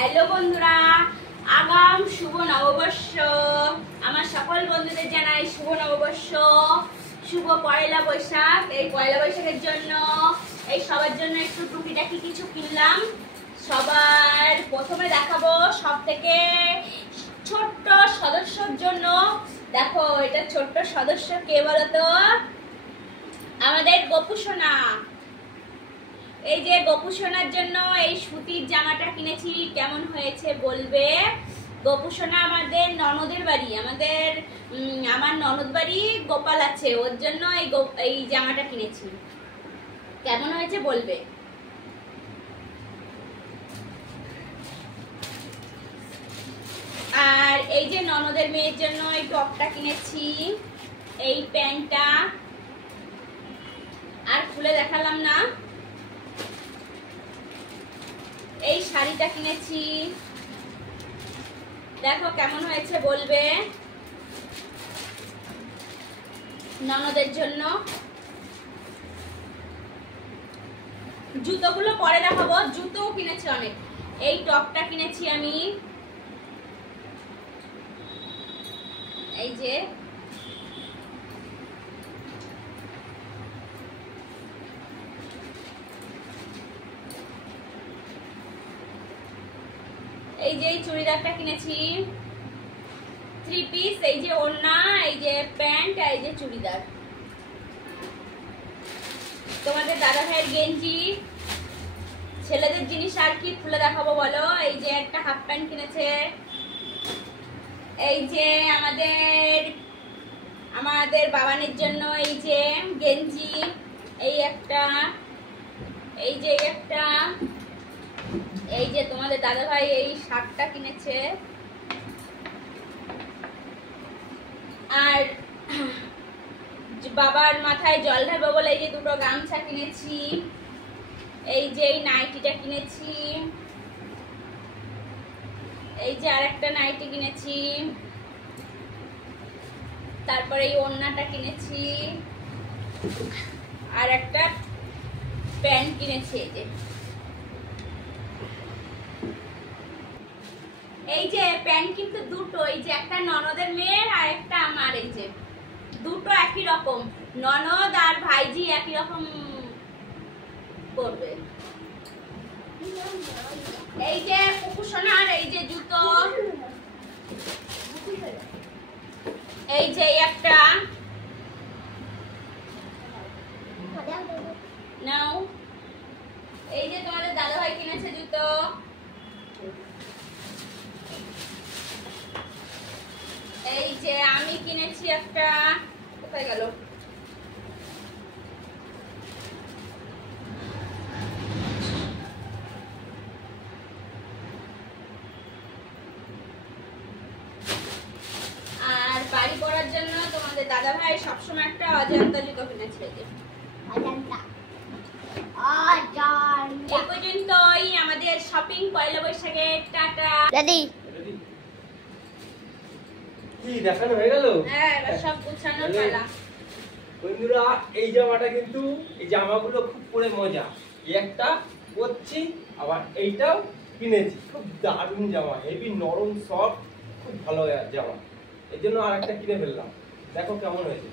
Hello বন্ধুরা, আগাম শুভ নববর্ষ। আমার সকল বন্ধুদের জানাই শুভ নববর্ষ, শুভ পয়লা বৈশাখ। এই পয়লা বৈশাখের জন্য সবার জন্য একটু টুকিটাকি কিছু কিনলাম। সবার প্রথমে দেখাবো সব থেকে ছোট্ট সদস্যর জন্য। দেখো, এটা ছোট্ট সদস্য কে বলতো? আমাদের গপু সোনা। এই যে গপু সোনার জন্য এই সুতির জামাটা কিনেছি, কেমন হয়েছে বলবে। গপু সোনা আমাদের ননদের বাড়ি, আমার ননদ বাড়ি গোপাল আছে, ওর জন্য এই জামাটা কিনেছি। কেমন হয়েছে বলবে। আর এই যে ননদের মেয়ের জন্য এই টপটা কিনেছি, এই প্যান্টটা আর খুলে দেখালাম না। এই শাড়িটা কিনেছি, দেখো কেমন হয়েছে বলবে ননদের জন্য। জুতোগুলো পরে দেখাবো, জুতোও কিনেছি অনেক। এই টপটা কিনেছি আমি, এই যে এই চুড়িদারটা কিনেছি, 3 পিস। এই যে ওড়না, এই যে প্যান্ট, এই যে চুড়িদার। তোমাদের দাদা ভাইয়ের গেঞ্জি। ছেলেদের জিনিস আর কি খুলে দেখাবো বলো। এই যে একটা হাফ প্যান্ট কিনেছে, এই যে আমাদের বাবানের জন্য এই যে গেঞ্জি, এই একটা, এই যে একটা, এই যে তোমাদের দাদা ভাই এই শার্টটা কিনেছে। আর বাবার মাথায় জল ঢালবো বলে এই যে দুটো গামছা কিনেছি, এই যে এই নাইটিটা কিনেছি, এই যে আরেকটা নাইটি কিনেছি, তারপরে এই ওড়নাটা কিনেছি, আর একটা প্যান্ট কিনেছি। এই যে প্যান্ট কিন্তু দুটো, এই যে একটা ননদের মেয়ের আর একটা আমার, এই যে দুটো একই রকম। ননদ আর ভাইজি একই রকম করবে। এই যে কুকুসোনার এই যে জুতো, এই যে একটা নাও, এই যে তোমাদের দাদা ভাই কিনেছে জুতো। এই যে আমি কিনেছি একটা, কোথায় গেল? আর বাড়ি করার জন্য তোমাদের দাদা ভাই সবসময় একটা অজন্তা জুতো কিনেছে। এই পর্যন্তই আমাদের শপিং পয়লা বৈশাখে। টাটা। দাদি কি দেখানো হয়ে গেল? হ্যাঁ, এবার সব গুছানোর পালা। বন্ধুরা, এই জামাটা কিন্তু, এই জামাগুলো খুব পরে মজা। এই একটা পরছি, আবার এইটাও কিনেছি। খুব দারুণ জামা, হেভি নরম সফট, খুব ভালো জামা। এর জন্য আর একটা কিনে ফেললাম। দেখো কেমন হয়েছে।